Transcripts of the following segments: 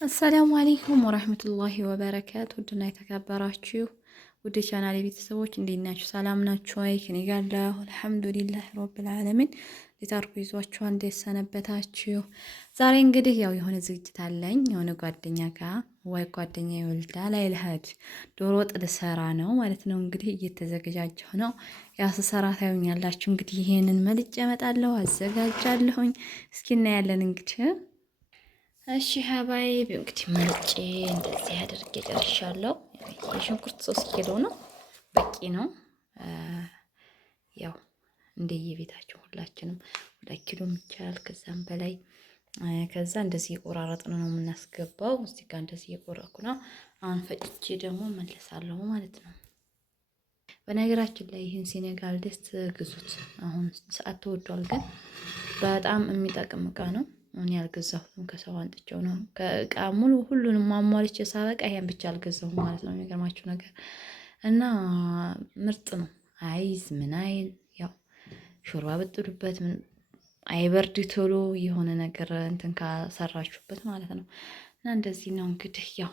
አሰላሙ አለይኩም ወራህመቱላሂ ወበረካቱ ውድና የተከበራችሁ ውድ ቻናሌ ቤተሰቦች እንዴት ናችሁ? ሰላም ናችሁ? አይ ከኔ ጋር አለሁ አልሐምዱሊላህ ረብል ዓለሚን። ሊታርኩ ይዟችሁ እንዴት ሰነበታችሁ? ዛሬ እንግዲህ ያው የሆነ ዝግጅት አለኝ የሆነ ጓደኛ ጋር ወይ ጓደኛ ይወልዳ ላይ ልሄድ ዶሮ ወጥ ልሰራ ነው ማለት ነው። እንግዲህ እየተዘገጃጀሁ ነው። ያው ስሰራ ታዩኛላችሁ። እንግዲህ ይሄንን መልጬ እመጣለሁ አዘጋጃለሁኝ። እስኪ እናያለን እንግዲህ እሺ ሀባይ እንግዲህ መልጬ እንደዚህ አድርጌ ጨርሻለሁ። የሽንኩርት 3 ኪሎ ነው፣ በቂ ነው። ያው እንደየቤታችሁ ሁላችንም 2 ኪሎ ይቻላል፣ ከዛም በላይ። ከዛ እንደዚህ የቆራረጥን ነው የምናስገባው። እዚህ ጋር እንደዚህ የቆረጥኩ ነው። አሁን ፈጭቼ ደግሞ መለሳለሁ ማለት ነው። በነገራችን ላይ ይህን ሴኔጋል ድስት ግዙት። አሁን ሰዓት ተወዷል፣ ግን በጣም የሚጠቅም እቃ ነው። እኔ አልገዛሁትም፣ ከሰው አንጥቼው ነው። ከእቃ ሙሉ ሁሉንም ማሟልቼ ሳበቃ ይሄን ብቻ አልገዛሁም ማለት ነው። የሚገርማችሁ ነገር እና ምርጥ ነው። አይዝ ምን አይል ያው ሾርባ ብጥዱበት ምን አይበርድ ቶሎ የሆነ ነገር እንትን ካሰራችሁበት ማለት ነው። እና እንደዚህ ነው እንግዲህ ያው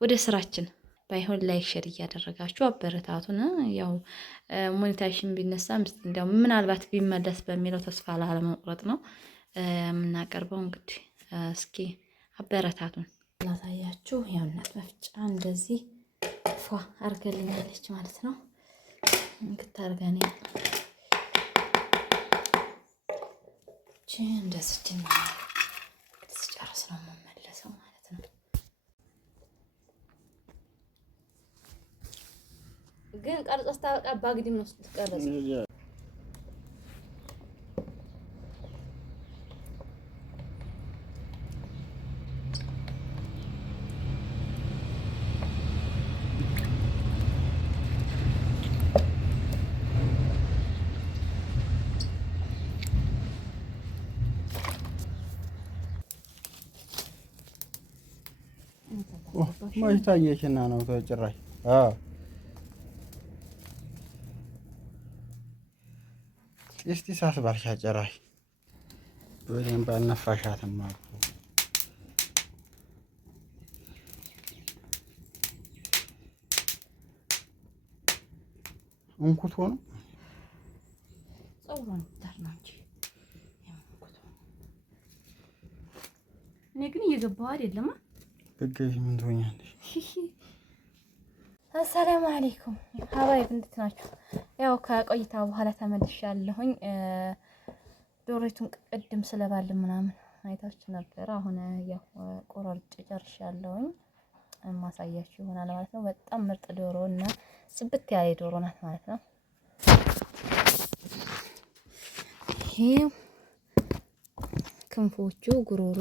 ወደ ስራችን ባይሆን ላይክ ሼር እያደረጋችሁ አበረታቱን። ያው ሞኔታይዜሽን ቢነሳ እንደው ምናልባት ቢመለስ በሚለው ተስፋ ላለመቁረጥ ነው የምናቀርበው። እንግዲህ እስኪ አበረታቱን ላሳያችሁ። ያው እናት መፍጫ እንደዚህ ፏ አርገልኛለች ማለት ነው። እንግታርጋኔ እንደዚህ ስጨርስ ነው የምመለሰው ማለት ነው። ግን ቀርጾ ስታበቃ ባግዲም ነው ስትቀርጽ ማይታየሽና ነው ተጭራሽ። እስቲ ሳስባልሻ ጭራሽ በደንብ አልነፋሻትም አልኩ። እንኩት ሆኖ ጸጉሯን ታርናች። እኔ ግን እየገባሁ አይደለም። ብገቢ ምን ትሆኛለሽ? አሰላሙ አለይኩም ሀባይብ እንዴት ናችሁ? ያው ከቆይታ በኋላ ተመልሻለሁኝ። ዶሮቱን ቅድም ስለባልን ምናምን አይታችሁ ነበር። አሁን ያው ቆራርጬ ጨርሻለሁኝ። ማሳያችሁ ይሆናል ማለት ነው። በጣም ምርጥ ዶሮ እና ጽብት ያለ ዶሮ ናት ማለት ነው። ይሄ ክንፎቹ ጉሮሮ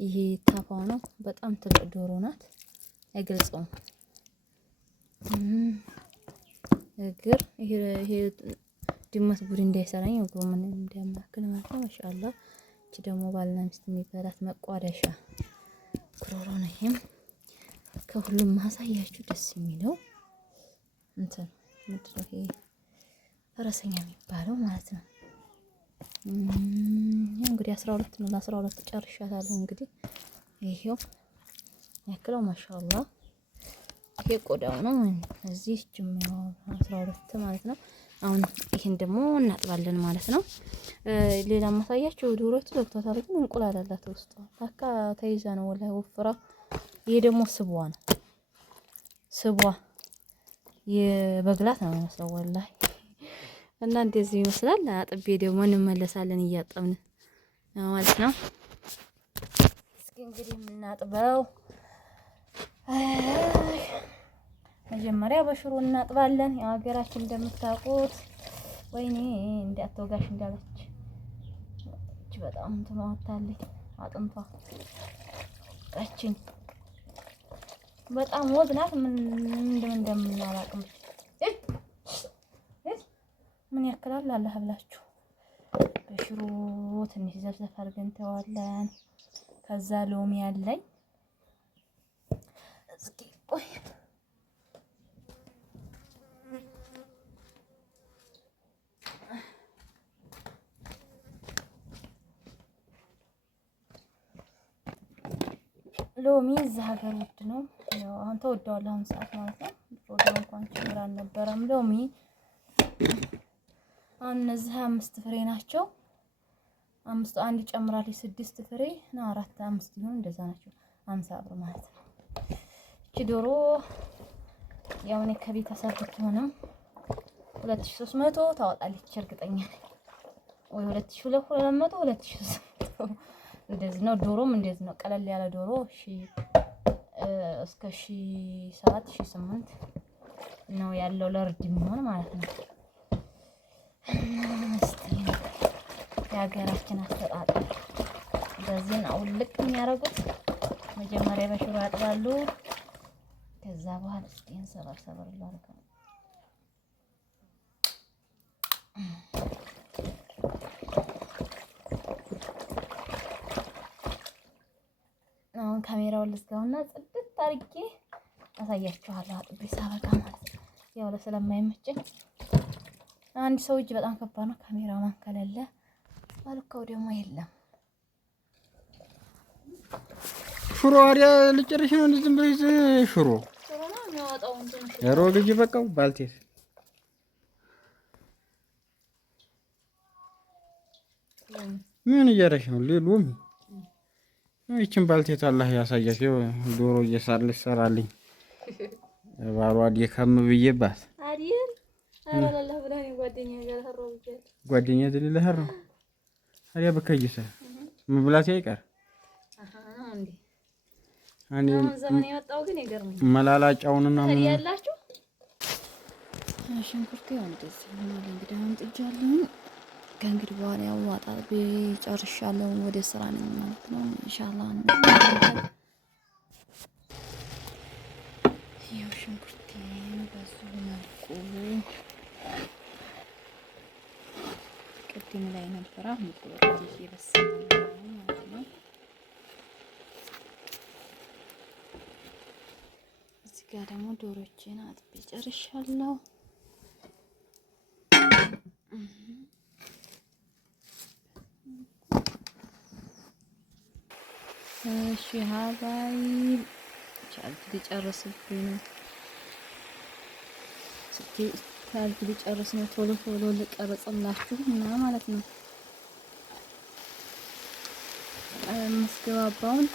ይሄ ታፋው ነው። በጣም ትልቅ ዶሮ ናት። አይገልጸውም። እግር ይሄ ድመት ቡሪ እንዳይሰራኝ እግሩ ምን እንደማክል ማለት ነው። ማሻአላ እቺ ደግሞ ባልና ሚስት የሚበላት መቋደሻ ጉሮሮ ነው። ይሄም ከሁሉም ማሳያችሁ ደስ የሚለው እንትን ምንድነው ይሄ ፈረሰኛ የሚባለው ማለት ነው። እንግዲህ 12 ነው። ለ12 ጨርሻታለሁ። እንግዲህ ይሄው ያክለው ማሻአላ። ይሄ ቆዳው ነው። እዚህ ጅምራው 12 ማለት ነው። አሁን ይሄን ደግሞ እናጥባለን ማለት ነው። ሌላ ማሳያችሁ ዶሮቱ ዘግቷታል፣ ግን እንቁላል አላት ውስጥ ታካ ተይዛ ነው ወላሂ ወፍራ። ይሄ ደግሞ ስቧ ነው። ስቧ የበግላት ነው የሚመስለው ወላሂ። እና እንደዚህ ይመስላል። አጥቤ ደግሞ እንመለሳለን እያጠብን ማለት ነው። እስኪ እንግዲህ የምናጥበው መጀመሪያ በሽሮ እናጥባለን። ያው ሀገራችን እንደምታውቁት ወይኔ እንዳትወጋሽ እንዳለች እቺ በጣም ትማታለች። አጥንቷ ቀጭን በጣም ወዝ ናት። ምን እንደምናላቅም ምን ያክላል አላህ ብላችሁ በሽሮ ትንሽ ዘፍዘፍ አድርገን ተዋለን። ከዛ ሎሚ ያለኝ እስኪ ቆይ ሎሚ እዛ ሀገር ውድ ነው። ያው አሁን ተወዷል፣ አሁን ሰዓት ማለት ነው። ፎቶ እንኳን ችግር አልነበረም። ሎሚ አሁን እነዚህ 5 ፍሬ ናቸው። 5 አንድ ይጨምራል 6 ፍሬ ነው። 4 5 ይሁን እንደዛ ናቸው። 50 ብር ማለት ነው። እቺ ዶሮ ያው እኔ ከቤት አሳድግ ሆነም 2300 ታወጣለች እርግጠኛ ነኝ። ወይ 2200 2300 እንደዚህ ነው። ዶሮም እንደዚህ ነው። ቀለል ያለ ዶሮ እስከ 1007 1008 ነው ያለው ለእርድ የሚሆን ማለት ነው። የሀገራችን አስተጣጣል በዚህ ነው ውልቅ የሚያደርጉት። መጀመሪያ በሽሮ ያጥባሉ። ከዛ በኋላ እስኪን ሰበር ላድርገው። አሁን ካሜራውን ልዝጋውና ጽድት አድርጌ አሳያችኋለሁ። አጥቤ ሳበቃ ማለት ነው። ያው ስለማይመቸኝ አንድ ሰው እጅ በጣም ከባድ ነው። ካሜራማን ከሌለ ባልካው ደግሞ የለም። ሽሮ አሪያ ልጨርሽ ነው። ዝም ብለሽ ሽሮ ነው የሚያወጣው እንትን ሮ ልጅ በቃው ባልቴት ምን እያደረሽ ነው? ሎሚ ይችን ባልቴት አላህ ያሳያት። ዶሮ ልትሰራልኝ ባሏ ደከም ብዬባት አይደል? አላላህ ብላኝ ጓደኛ ትልልህ ነው አሪያ በከይሰ መብላት አይቀር አንዴ ዘመን የወጣው ግን ይገርምኝ። መላላጫውንና ምን ያላችሁ ሽንኩርት ያው እንደዚህ ነው። እንግዲህ አሁን ጥጃለሁ። ከእንግዲህ በኋላ ያው አጣጥቤ ጨርሻለሁ። ወደ ስራ ነኝ ማለት ነው። ኢንሻአላህ ያው ሽንኩርት በሱ መልኩ ቅድም ላይ ነበር። አሁን ወጥቼ በሰለው ማለት ነው። እዚህ ጋር ደግሞ ዶሮቼን አጥቤ ጨርሻለሁ። እሺ ሀባይ ቻርጅ ሊጨርስብኝ ነው። ቻርጅ ሊጨርስ ነው። ቶሎ ልቀርጽላችሁ እና ማለት ነው። መስገባባውን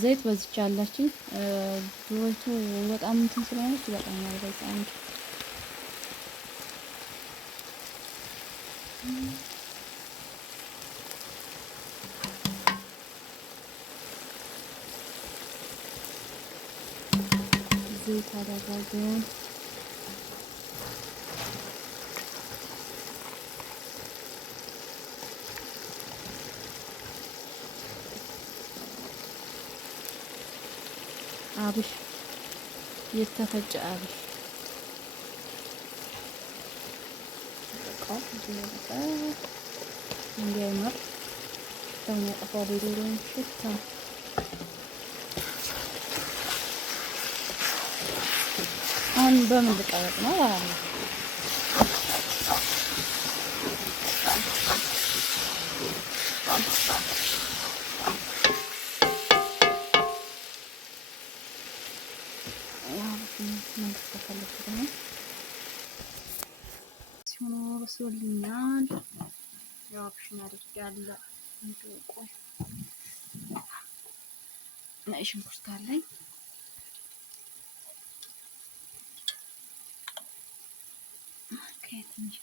ዘይት በዝቻላችሁ። ዶሮቱ በጣም እንትን ስለሆነች በጣም ያልበዛ አንድ ዘይት አደረግን። አብሽ የተፈጨ አብሽ እንዲያምር የሚያጠፋው ዶሮውን ሽታ አሁን በምን ልቀረጥ ነው ማለት ነው። በስሎልኛል። ያው አብሽን አድርጌያለሁ። ቆይ ነጭ ሽንኩርት አለኝ። ትንሽ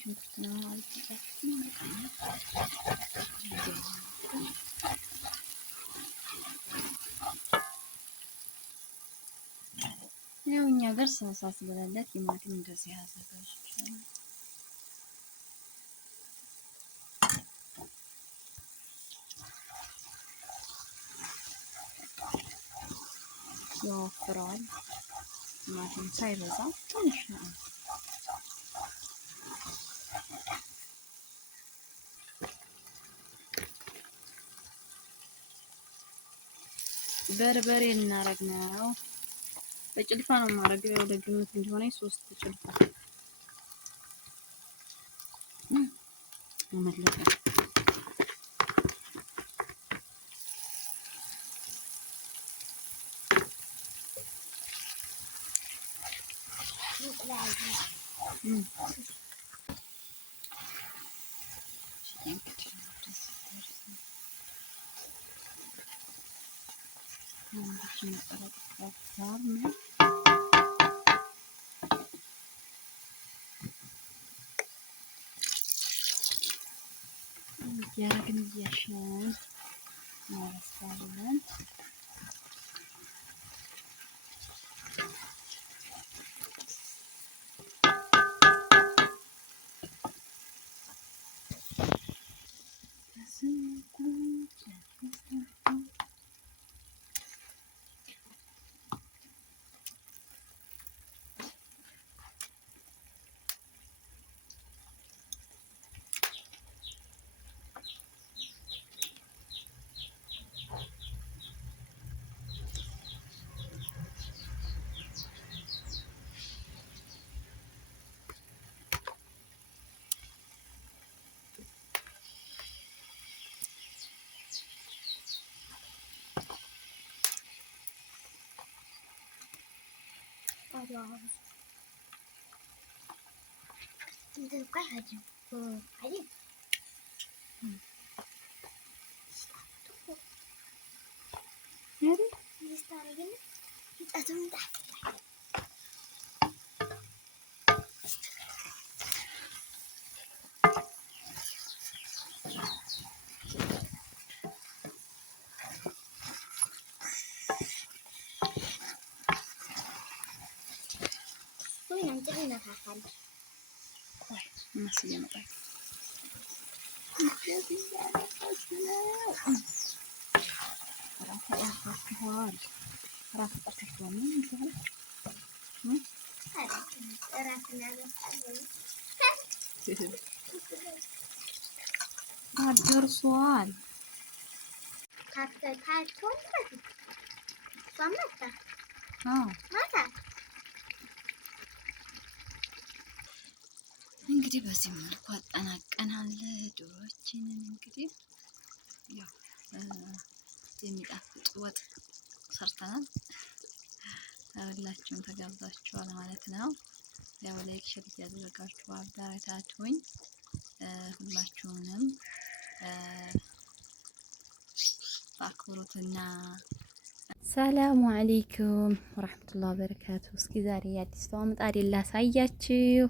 ሽንኩርት ነው ማለት ያው እኛ ሀገር ሰሳ ስለሌለ ቲማቲም እንደዚህ አዘጋጅቻለሁ። ያወፍረዋል። ቲማቲም ሳይበዛ ትንሽ ነው። በርበሬ እናረግ ነው። በጭልፋ ነው የማደርገው። ያው ለግምት እንዲሆነ 3 ጭልፋ መለቀ ያረግን እያሸን እናበስላለን። Itu kan aja. Aja. Nyari? Ini stare gini. Kita minta. Tuh nanti dinamakan. masih enak lagi. ደርሷል። እንግዲህ በዚህ መልኩ አጠናቀናል። ዶሮዎችንን እንግዲህ ያው የሚጣፍጥ ወጥ ሰርተናል። ሁላችሁም ተጋብዛችኋል ማለት ነው። ያው ላይክ ሼር እያደረጋችሁ አበረታቱኝ። ሁላችሁንም በአክብሮትና ሰላሙ አለይኩም ወራህመቱላሂ ወበረካቱ። እስኪ ዛሬ የአዲስ ተዋ ምጣድ ላሳያችሁ።